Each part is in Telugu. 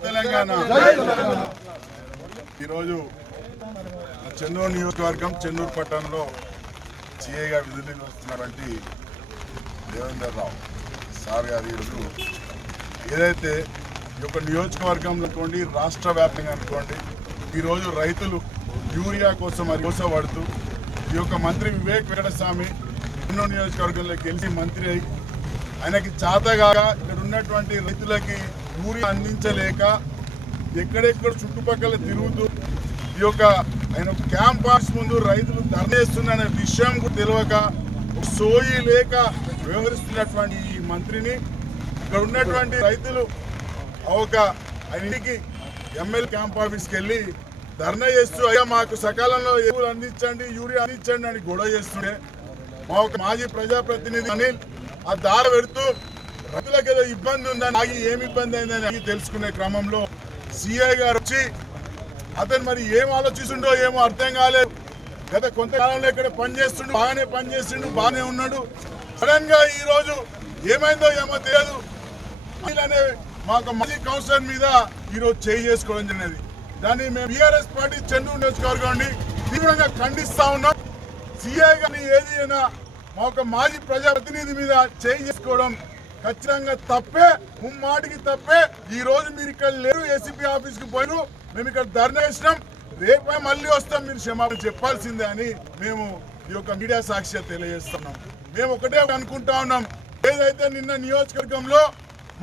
తెలంగాణ. ఈరోజు చెన్నూరు నియోజకవర్గం చెన్నూరు పట్టణంలో సిఐగా విధులకు వస్తున్నారంటే దేవేందర్ రావు సార్ గారు ఈరోజు ఏదైతే ఈ యొక్క నియోజకవర్గం అనుకోండి రాష్ట్ర వ్యాప్తంగా అనుకోండి ఈరోజు రైతులు యూరియా కోసం మరి మోసపడుతూ ఈ యొక్క మంత్రి వివేక్ వెంకటస్వామి ఎన్నో నియోజకవర్గంలో గెలిచి మంత్రి అయి ఆయనకి చాతగా ఇక్కడ ఉన్నటువంటి రైతులకి ఊరి అందించలేక ఎక్కడెక్కడ చుట్టుపక్కల తిరుగుతూ ఈ యొక్క ఆయన క్యాంప్ ఆఫీస్ ముందు రైతులు ధర్నేస్తున్న విషయం కూడా తెలియక సోయి లేక వ్యవహరిస్తున్నటువంటి ఈ మంత్రిని ఇక్కడ ఉన్నటువంటి రైతులు ఒక ఆయన ఎమ్మెల్యే క్యాంప్ ఆఫీస్కి వెళ్ళి ధర్నా చేస్తూ అయ్యా మాకు సకాలంలో ఎరువులు అందించండి యూరియా అందించండి అని గొడవ చేస్తుండే మా ఒక మాజీ ప్రజాప్రతినిధి అనిల్ ఆ దార పెడుతూ రైతులకు ఏదో ఇబ్బంది ఉందని ఆగి ఏమి ఇబ్బంది అయిందని అడిగి తెలుసుకునే క్రమంలో సిఐ గారు వచ్చి అతను మరి ఏం ఆలోచిస్తుండో ఏమో అర్థం కాలేదు. గత కొంతకాలంలో ఇక్కడ పని చేస్తుండు బాగానే పని చేస్తుండు బాగానే ఉన్నాడు. సడన్గా ఈ రోజు ఏమైందో ఏమో తెలియదు. అనే మా ఒక మాజీ కౌన్సిలర్ మీద ఈరోజు చేయి చేసుకోవడం జరిగినది. దాన్ని మేము బీఆర్ఎస్ పార్టీ చెన్నూరు నియోజకవర్గం తీవ్రంగా ఖండిస్తా ఉన్నాం. సిఐ కానీ ఏది అయినా మా ఒక మాజీ ప్రజాప్రతినిధి మీద చేయి చేసుకోవడం ఖచ్చితంగా తప్పే ముమ్మాటికి తప్పే. ఈ రోజు మీరు ఇక్కడ లేరు ఏసీపీ ఆఫీస్కి పోయిరు మేము ఇక్కడ ధర్నా చేసినాం. రేపే మళ్ళీ వస్తాం మీరు క్షమాపణ చెప్పాల్సిందే అని మేము ఈ యొక్క మీడియా సాక్షిగా తెలియజేస్తున్నాం. మేము ఒకటే అనుకుంటా ఉన్నాం. ఏదైతే నిన్న నియోజకవర్గంలో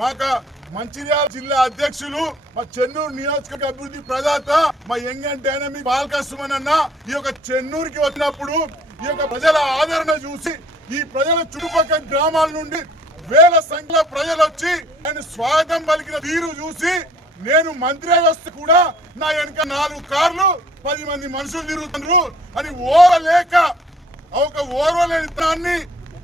మాకు మంచిర్యాల జిల్లా అధ్యక్షులు మా చెన్నూరు నియోజకవర్గ అభివృద్ధి ప్రదాత మా యంగ్ అండ్ డైనమిక్ బాలకృష్ణ అన్న ఈ యొక్క చెన్నూరుకి వచ్చినప్పుడు ఈ యొక్క ప్రజల ఆదరణ చూసి ఈ ప్రజల చుట్టుపక్కల గ్రామాల నుండి వేల సంఖ్యలో ప్రజలు వచ్చి ఆయన స్వాగతం పలికిన తీరు చూసి నేను మంత్రి వస్తే కూడా నా వెనక నాలుగు కార్లు పది మంది మనుషులు తిరుగుతున్నారు. అని ఓరలేక ఒక ఓర్వలేని దాన్ని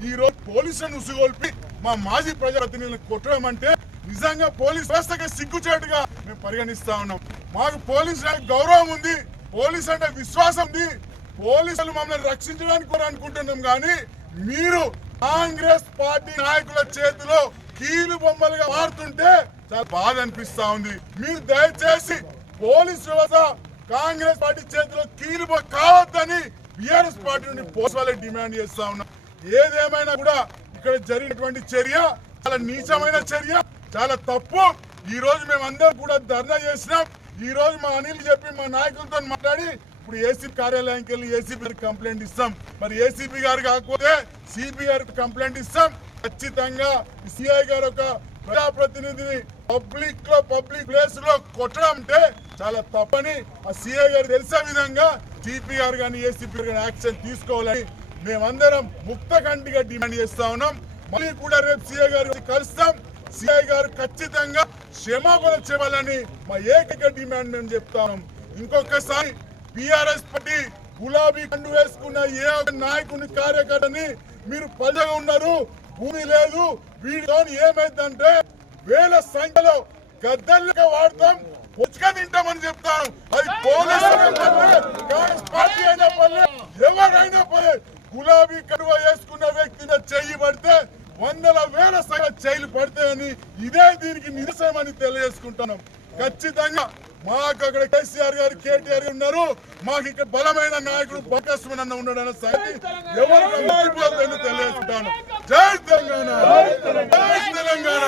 ఈ రోజు పోలీసులను ఉసుగొల్పి మా మాజీ ప్రజాప్రతినిధులను కొట్టడం అంటే నిజంగా పోలీస్ వ్యవస్థకి సిగ్గుచేటుగా మేము పరిగణిస్తా ఉన్నాం. మాకు పోలీసు గౌరవం ఉంది. పోలీస్ అంటే విశ్వాసం ఉంది. పోలీసులు మమ్మల్ని రక్షించడానికి కూడా అనుకుంటున్నాం కానీ మీరు కాంగ్రెస్ పార్టీ నాయకుల చేతిలో కీలు బొమ్మలుగా మారుతుంటే చాలా బాధ అనిపిస్తా ఉంది. మీరు దయచేసి పోలీస్ వ్యవస్థ కాంగ్రెస్ పార్టీ చేతిలో కీలు కావద్దని బిఆర్ఎస్ పార్టీ నుండి పోలీసు వాళ్ళకి డిమాండ్ చేస్తా ఉన్నాం. ఏదేమైనా కూడా ఇక్కడ జరిగినటువంటి చర్య చాలా నీచమైన చర్య. చాలా తప్పు. ఈ రోజు మేమందరం కూడా ధర్నా చేసినాం. ఈ రోజు మా అనిల్ చెప్పి మా నాయకులతో మాట్లాడి ఇప్పుడు ఏసీపీ కార్యాలయానికి వెళ్ళి ఏసీపీ కంప్లైంట్ ఇస్తాం. మరి ఏసీపీ గారు కాకపోతే సిపి గారికి కంప్లైంట్ ఇస్తాం. ఖచ్చితంగా సిఐ గారు ఒక ప్రజాప్రతినిధిని పబ్లిక్లో పబ్లిక్ ప్లేస్లో కొట్టడం అంటే చాలా తప్పని ఆ సిఐ గారు తెలిసే విధంగా సిపి గారు కానీ ఏసీపీ గారు కానీ యాక్షన్ తీసుకోవాలని మేమందరం ముక్త కంటిగా డిమాండ్ చేస్తా ఉన్నాం. మళ్ళీ కూడా రేపు సిఐ గారు కలుస్తాం. సిఐ గారు ఖచ్చితంగా క్షమాపణ చెప్పాలని మా ఏకైక డిమాండ్ మేము చెప్తాం. ఇంకొకసారి బిఆర్ఎస్ పార్టీ గులాబీ కండు వేసుకున్న ఏ నాయకుని కార్యకర్తని మీరు పల్లెగా ఉన్నారు భూమి లేదు వీడితో ఏమైందంటే వేల సంఖ్యలో గద్దెలుగా వాడతాం పుచ్చక తింటామని చెప్తాను అది కాంగ్రెస్ పార్టీ అయినా పర్లే ఎవరైనా పర్లేదు గులాబీ కడువ వేసుకున్న వ్యక్తిని చెయ్యి పడితే వందల వేల సంఖ్య జైలు పడతాయని ఇదే దీనికి నిరసనమని తెలియజేసుకుంటున్నాం. ఖచ్చితంగా మాకు అక్కడ కేసీఆర్ గారు కేటీఆర్ ఉన్నారు. మాకు ఇక్కడ బలమైన నాయకుడు బకస్మన్ అన్న ఉన్నాడు సరే సంగతి ఎవరు అయిపోతుందని తెలియజేసుకుంటాను. జై తెలంగాణ! జై తెలంగాణ!